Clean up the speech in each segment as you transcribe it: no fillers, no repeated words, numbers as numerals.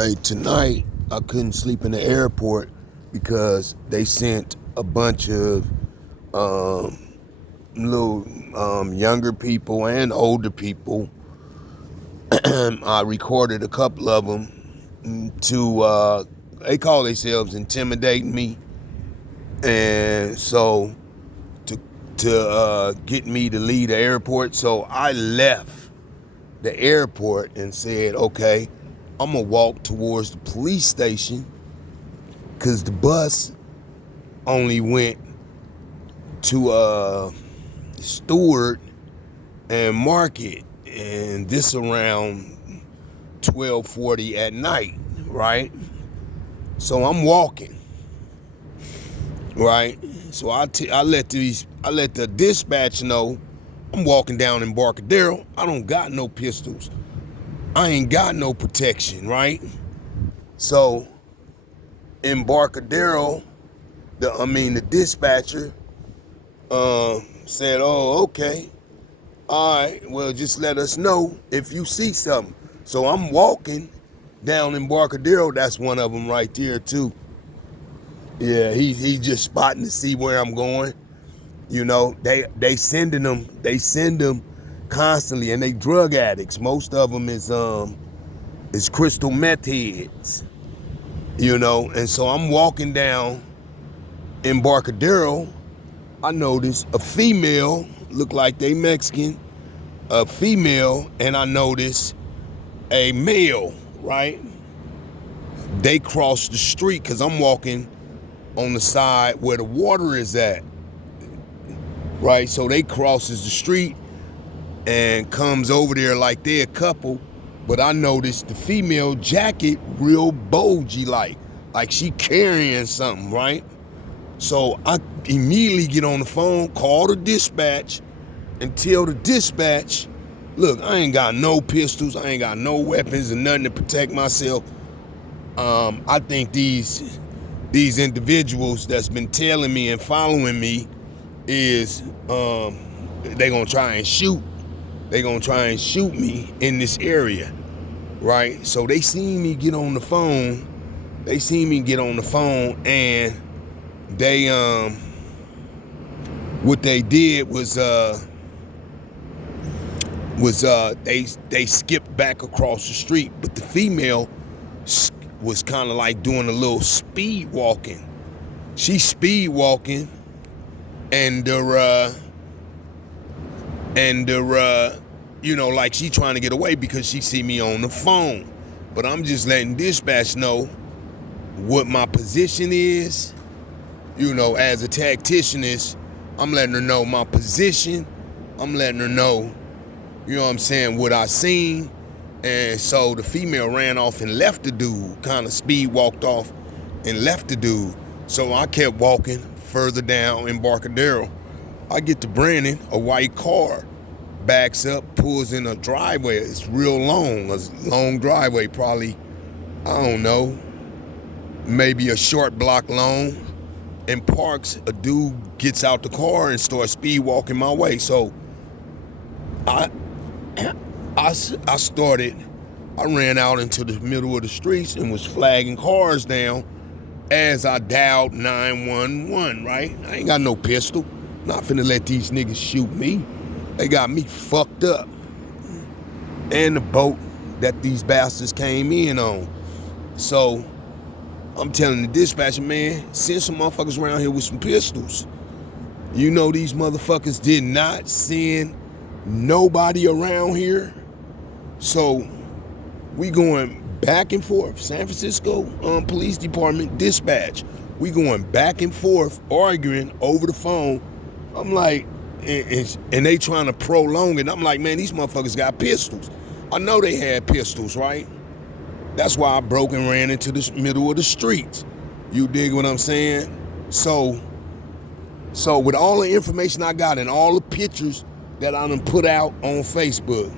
Hey, tonight I couldn't sleep in the airport because they sent a bunch of um, little younger people and older people. I recorded a couple of them to, they call themselves intimidating me. And so to, to get me to leave the airport. So I left the airport and said, okay, I'm going to walk towards the police station because the bus only went to Stewart and Market, and this around 12:40 at night, right? So I'm walking, right? So I let the dispatch know I'm walking down Embarcadero. I don't got no pistols. I ain't got no protection, right? So Embarcadero, the dispatcher said, "Oh, okay. All right, well, just let us know if you see something." So I'm walking down Embarcadero. That's one of them right there too. Yeah, he just spotting to see where I'm going. You know, they send them constantly, and they drug addicts. Most of them is crystal meth heads. You know, and so I'm walking down Embarcadero. I noticed a female, look like they Mexican, a female, and I noticed a male, right? They crossed the street because I'm walking on the side where the water is at, right? So they crosses the street and comes over there like they're a couple, but I noticed the female jacket real bulgy, like she carrying something, right? So I immediately get on the phone, call the dispatch, and tell the dispatch, look, I ain't got no pistols, I ain't got no weapons and nothing to protect myself. I think these individuals that's been tailing me and following me is they gonna try and shoot. They gonna try and shoot me in this area, right? So they seen me get on the phone. And they what they did was they skipped back across the street, but the female was kind of like doing a little speed walking. She speed walking, and you know, like she trying to get away because she see me on the phone. But I'm just letting dispatch know what my position is. You know, as a tactician is, I'm letting her know my position. I'm letting her know, you know what I'm saying, what I seen. And so the female ran off and left the dude, kind of speed walked off and left the dude. So I kept walking further down Embarcadero. I get to Brandon, a white car backs up, pulls in a driveway. It's real long, a long driveway, probably, I don't know, maybe a short block long, and parks. A dude gets out the car and starts speed walking my way. So I ran out into the middle of the streets and was flagging cars down as I dialed 911, right? I ain't got no pistol. Not finna let these niggas shoot me. They got me fucked up. And the boat that these bastards came in on. So I'm telling the dispatcher, man, send some motherfuckers around here with some pistols. You know these motherfuckers did not send nobody around here. So we going back and forth. San Francisco Police Department dispatch. We going back and forth arguing over the phone. I'm like, and they trying to prolong it. I'm like, man, these motherfuckers got pistols. I know they had pistols, right? That's why I broke and ran into the middle of the streets. You dig what I'm saying? So with all the information I got and all the pictures that I done put out on Facebook,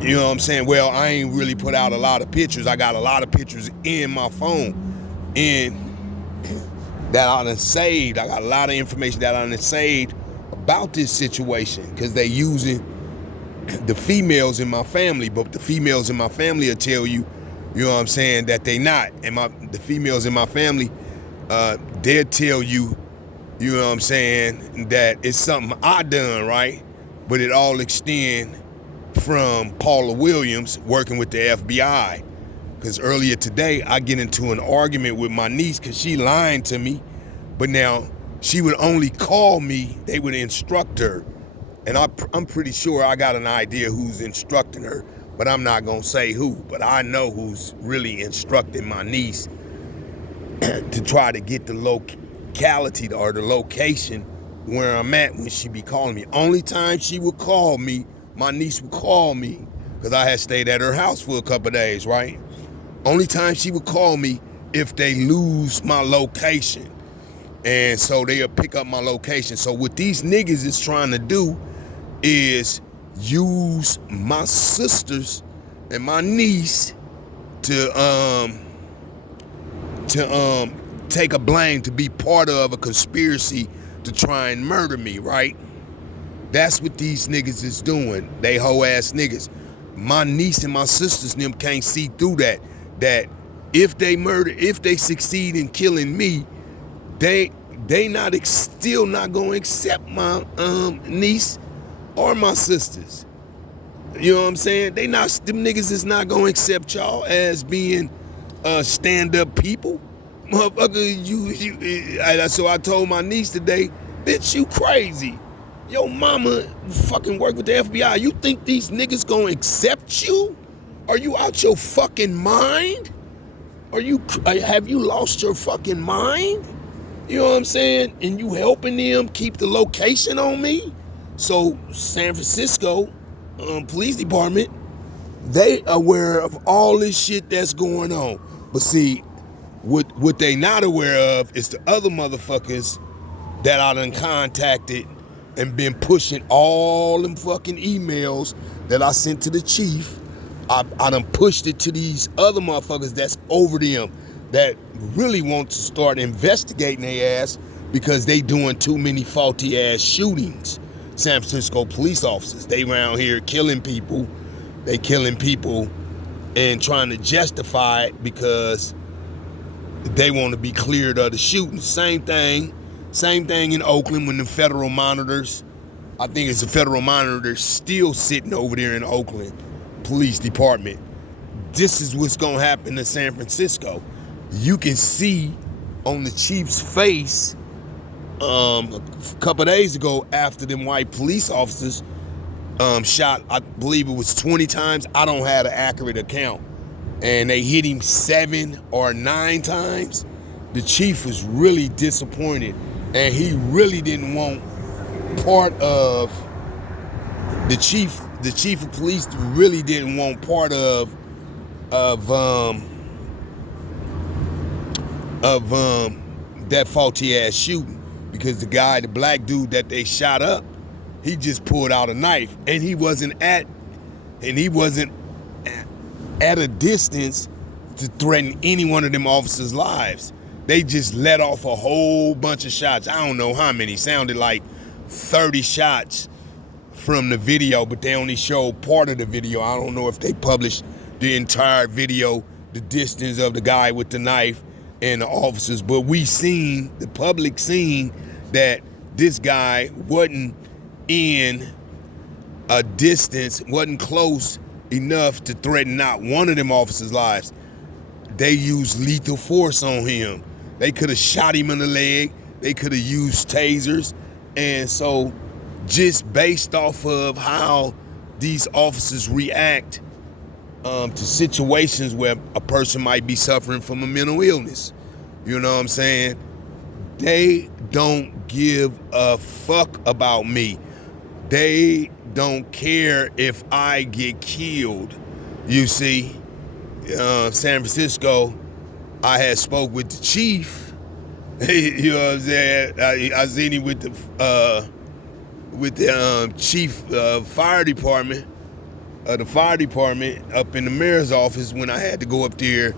you know what I'm saying? Well, I ain't really put out a lot of pictures. I got a lot of pictures in my phone and that I done saved. I got a lot of information that I done saved about this situation because they using the females in my family. But the females in my family will tell you You know what I'm saying? That they not. And the females in my family, they'll tell you, you know what I'm saying, that it's something I done, right? But it all extend from Paula Williams working with the FBI. Because earlier today, I get into an argument with my niece because she lying to me. But now, she would only call me, they would instruct her. And I'm pretty sure I got an idea who's instructing her, but I'm not going to say who. But I know who's really instructing my niece to try to get the locality or the location where I'm at when she be calling me. Only time she would call me, my niece would call me, because I had stayed at her house for a couple of days, right? Only time she would call me if they lose my location. And so they'll pick up my location. So what these niggas is trying to do is use my sisters and my niece to take a blame, to be part of a conspiracy to try and murder me, right? That's what these niggas is doing. They hoe ass niggas. My niece and my sisters and them can't see through that. That if they succeed in killing me, they still not gonna accept my niece or my sisters. You know what I'm saying? Them niggas is not gonna accept y'all as being stand-up people. Motherfucker, so I told my niece today, bitch, you crazy. Your mama fucking work with the FBI. You think these niggas gonna accept you? Are you out your fucking mind? Have you lost your fucking mind? You know what I'm saying? And you helping them keep the location on me? So San Francisco Police Department, they aware of all this shit that's going on. But see, what they not aware of is the other motherfuckers that I done contacted and been pushing all them fucking emails that I sent to the chief. I done pushed it to these other motherfuckers that's over them, that really want to start investigating their ass because they doing too many faulty ass shootings. San Francisco police officers, they around here killing people. They killing people and trying to justify it because they want to be cleared of the shooting. Same thing in Oakland when the federal monitors, I think it's the federal monitor still sitting over there in Oakland Police Department. This is what's gonna happen to San Francisco. You can see on the chief's face a couple days ago after them white police officers shot, I believe it was 20 times. I don't have an accurate account. And they hit him 7 or 9 times. The chief was really disappointed, and he really didn't want part of the chief of police really didn't want part of that faulty ass shooting, because the black dude that they shot up, he just pulled out a knife, and he wasn't at a distance to threaten any one of them officers' lives. They just let off a whole bunch of shots. I don't know how many. Sounded like 30 shots from the video, but they only showed part of the video. I don't know if they published the entire video, the distance of the guy with the knife and the officers, but the public seen that this guy wasn't in a distance, wasn't close enough to threaten not one of them officers' lives. They used lethal force on him. They could have shot him in the leg. They could have used tasers. And so just based off of how these officers react to situations where a person might be suffering from a mental illness, you know what I'm saying? They don't give a fuck about me. They don't care if I get killed. You see, San Francisco, I had spoke with the chief. You know what I'm saying? I seen him with the chief fire department, the fire department up in the mayor's office when I had to go up there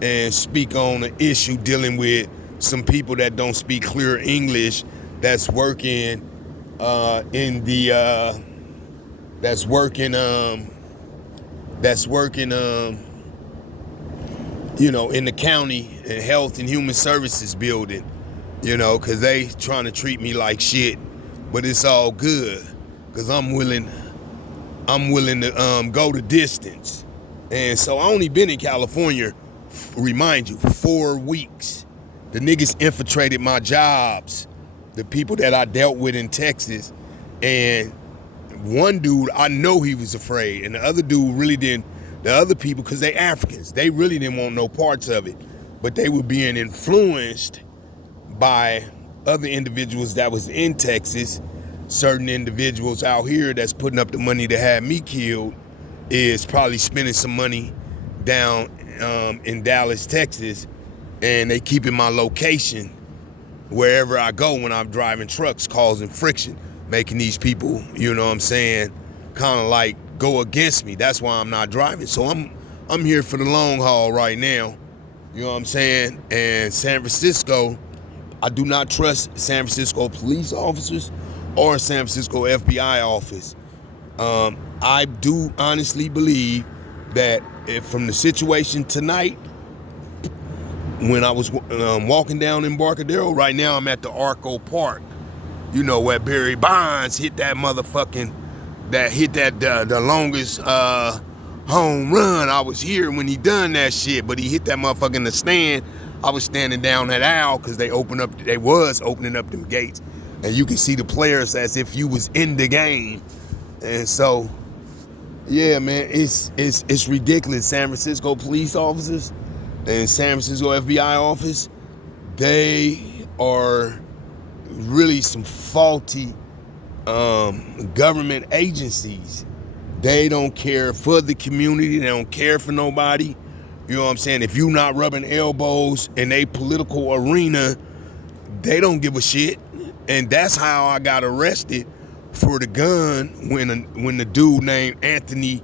and speak on an issue dealing with some people that don't speak clear English that's working in the county and health and human services building, because they trying to treat me like shit, but it's all good, because I'm willing to go the distance. And so I only been in California, remind you, 4 weeks. The niggas infiltrated my jobs, the people that I dealt with in Texas, and one dude, I know he was afraid, and the other dude really didn't. The other people, because they Africans, they really didn't want no parts of it, but they were being influenced by other individuals that was in Texas. Certain individuals out here that's putting up the money to have me killed is probably spending some money down in Dallas, Texas, and they keeping my location wherever I go when I'm driving trucks, causing friction, making these people, kind of like go against me. That's why I'm not driving. So I'm here for the long haul right now. You know what I'm saying? And San Francisco, I do not trust San Francisco police officers or San Francisco FBI office. I do honestly believe that if from the situation tonight, when I was walking down Embarcadero, right now I'm at the Arco Park, where Barry Bonds hit that motherfucking, the longest home run. I was here when he done that shit, but he hit that motherfucker in the stand. I was standing down that aisle because they was opening up them gates, and you can see the players as if you was in the game. And so, yeah, man, it's ridiculous. San Francisco police officers and San Francisco FBI office, they are really some faulty government agencies. They don't care for the community. They don't care for nobody. You know what I'm saying? If you not rubbing elbows in a political arena, they don't give a shit. And that's how I got arrested for the gun when the dude named Anthony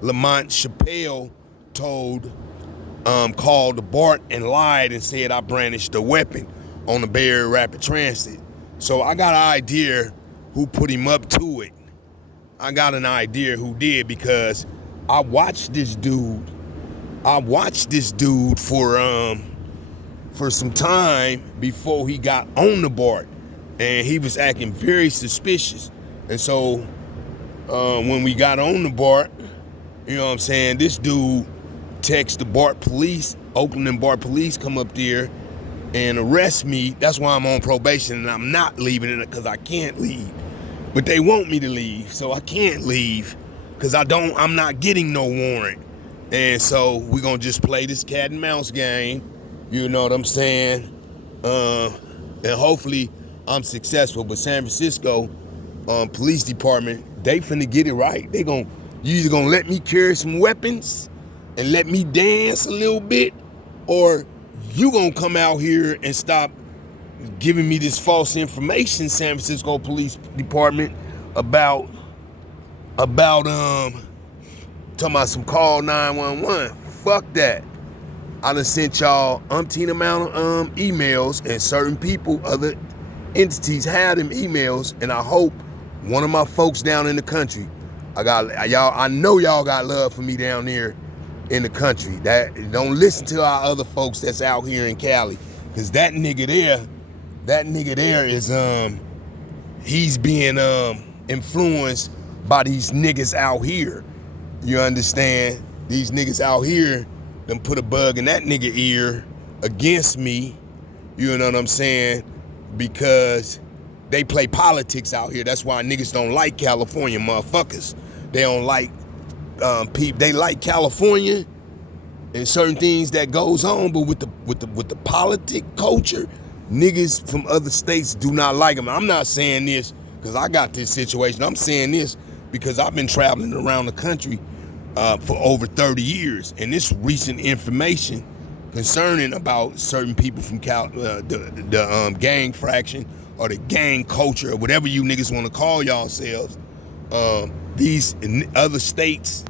Lamont Chappelle called the BART and lied and said I brandished a weapon on the Bay Area Rapid Transit. So I got an idea who put him up to it. I got an idea who did, because I watched this dude for some time before he got on the BART, and he was acting very suspicious. And so when we got on the BART, this dude texts the BART police, Oakland and BART police come up there and arrest me. That's why I'm on probation and I'm not leaving it, because I can't leave. But they want me to leave, so I can't leave because I'm not getting no warrant. And so we're gonna just play this cat and mouse game, you know what I'm saying? And hopefully I'm successful. But San Francisco police department, they finna get it right. You either gonna let me carry some weapons and let me dance a little bit, or you gonna come out here and stop giving me this false information, San Francisco Police Department, about talking about some call 911. Fuck that. I done sent y'all umpteen amount of emails, and certain people, other entities had them emails, and I hope one of my folks down in the country, I know y'all got love for me down there in the country. That don't listen to our other folks that's out here in Cali, because that nigga there is he's being influenced by these niggas out here. You understand? These niggas out here done put a bug in that nigga ear against me. You know what I'm saying? Because they play politics out here. That's why niggas don't like California motherfuckers. They don't like people. They like California and certain things that goes on, but with the politic culture, niggas from other states do not like them. I'm not saying this because I got this situation. I'm saying this because I've been traveling around the country for over 30 years, and this recent information concerning about certain people from the gang fraction or the gang culture or whatever you niggas want to call yourselves, these other states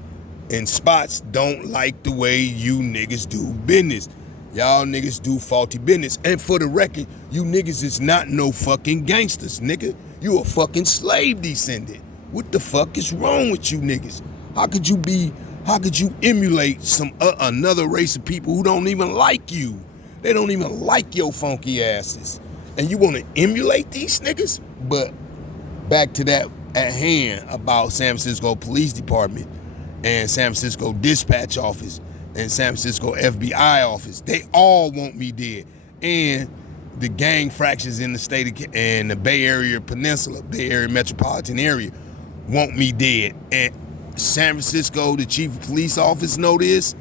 and spots don't like the way you niggas do business. Y'all niggas do faulty business. And for the record, you niggas is not no fucking gangsters, nigga. You a fucking slave descendant. What the fuck is wrong with you niggas? How could you How could you emulate another race of people who don't even like you? They don't even like your funky asses. And you want to emulate these niggas? But back to that at hand about San Francisco Police Department and San Francisco Dispatch Office and San Francisco FBI Office. They all want me dead. And the gang fractions in the state and the Bay Area Peninsula, Bay Area metropolitan area, want me dead. And San Francisco, the chief of police office know this,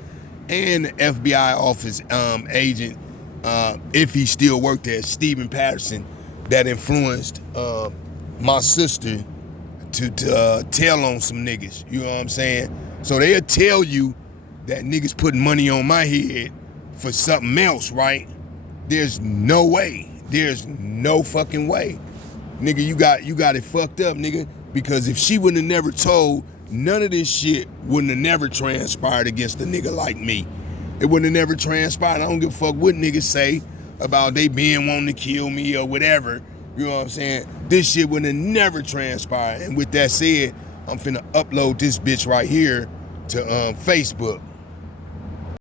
and the FBI office agent, if he still worked there, Stephen Patterson, that influenced my sister to tell on some niggas. You know what I'm saying? So they'll tell you that niggas putting money on my head for something else, right? There's no way. There's no fucking way. Nigga, you got it fucked up, nigga. Because if she wouldn't have never told, none of this shit wouldn't have never transpired against a nigga like me. It wouldn't have never transpired. I don't give a fuck what niggas say about they being wanting to kill me or whatever. You know what I'm saying? This shit wouldn't have never transpired. And with that said, I'm finna upload this bitch right here to Facebook.